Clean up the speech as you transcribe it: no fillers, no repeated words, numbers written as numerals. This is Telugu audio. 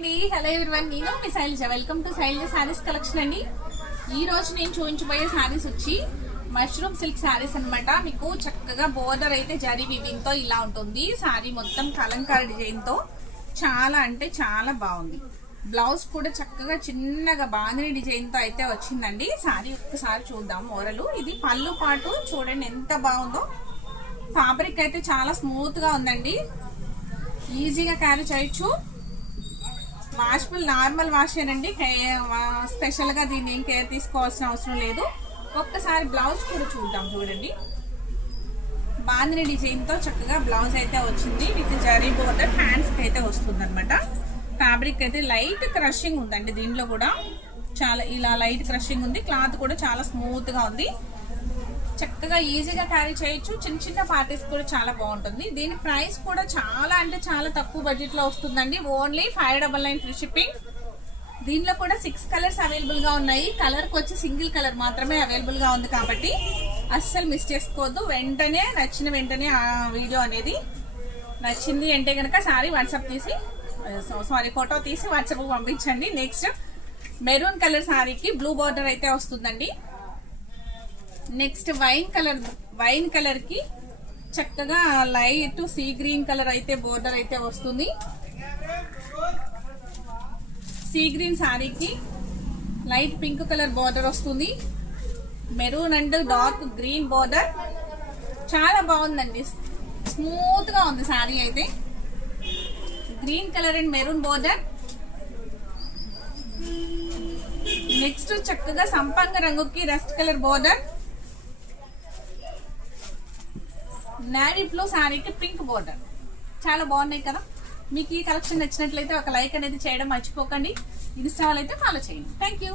హలో ఎవ్రీవన్, నేను మీ Shailaja. Welcome to Shailaja sarees collection అండి. ఈ రోజు నేను చూపించబోయే సారీస్ వచ్చి మష్రూమ్ సిల్క్ సారీస్ అన్నమాట. మీకు చక్కగా బోర్డర్ అయితే జరీ వివింగ్ తో ఇలా ఉంటుంది. సారీ మొత్తం కలంకారీ డిజైన్ తో చాలా అంటే చాలా బాగుంది. బ్లౌజ్ కూడా చక్కగా చిన్నగా బాందిని డిజైన్ తో అయితే వచ్చిందండి. సారీ ఒక్కసారి చూద్దాం. ఓరలు ఇది పళ్ళు పాటు చూడండి ఎంత బాగుందో. ఫ్యాబ్రిక్ అయితే చాలా స్మూత్ గా ఉందండి. ఈజీగా క్యారీ చేయొచ్చు. వాషబుల్ నార్మల్ వాష్ ఏనండి, స్పెషల్ గా దీన్ని ఏం కేర్ తీసుకోవాల్సిన అవసరం లేదు. ఒక్కసారి బ్లౌజ్ కూడా చూద్దాం. చూడండి బాందిని డిజైన్ తో చక్కగా బ్లౌజ్ అయితే వచ్చింది. విత్ జరీ బోర్డర్ హ్యాండ్స్ కి అయితే వస్తుంది అనమాట. ఫ్యాబ్రిక్ అయితే లైట్ క్రషింగ్ ఉందండి. దీంట్లో కూడా చాలా ఇలా లైట్ క్రషింగ్ ఉంది. క్లాత్ కూడా చాలా స్మూత్ గా ఉంది. చక్కగా ఈజీగా క్యారీ చేయొచ్చు. చిన్న చిన్న పార్టీస్ కూడా చాలా బాగుంటుంది. దీని ప్రైస్ కూడా చాలా అంటే చాలా తక్కువ బడ్జెట్ లో వస్తుందండి. Only 599 free shipping. దీనిలో కూడా 6 కలర్స్ అవైలబుల్ గా ఉన్నాయి. కలర్ కి వచ్చి సింగిల్ కలర్ మాత్రమే అవైలబుల్ గా ఉంది కాబట్టి అస్సలు మిస్ చేసుకోవద్దు. వెంటనే నచ్చిన వెంటనే ఆ వీడియో అనేది నచ్చింది అంటే కనుక ఫోటో తీసి వాట్సాప్ పంపించండి. నెక్స్ట్ మెరూన్ కలర్ సారీకి బ్లూ బార్డర్ అయితే వస్తుందండి. నెక్స్ట్ వైన్ కలర్ కి చక్కగా లైట్ సీ గ్రీన్ కలర్ అయితే బోర్డర్ అయితే వస్తుంది. సీ గ్రీన్ సారీకి లైట్ పింక్ కలర్ బోర్డర్ వస్తుంది. Maroon and dark green border చాలా బాగుందండి. స్మూత్ గా ఉంది సారీ అయితే. Green colour and maroon border. Next చక్కగా సంపంగ రంగుకి rust colour border. Navy blue సారీకి పింక్ బోర్డర్. చాలా బాగున్నాయి కదా. మీకు ఈ కలెక్షన్ నచ్చినట్లయితే ఒక లైక్ అనేది చేయడం మర్చిపోకండి. ఇన్స్టా అయితే ఫాలో చేయండి. Thank you.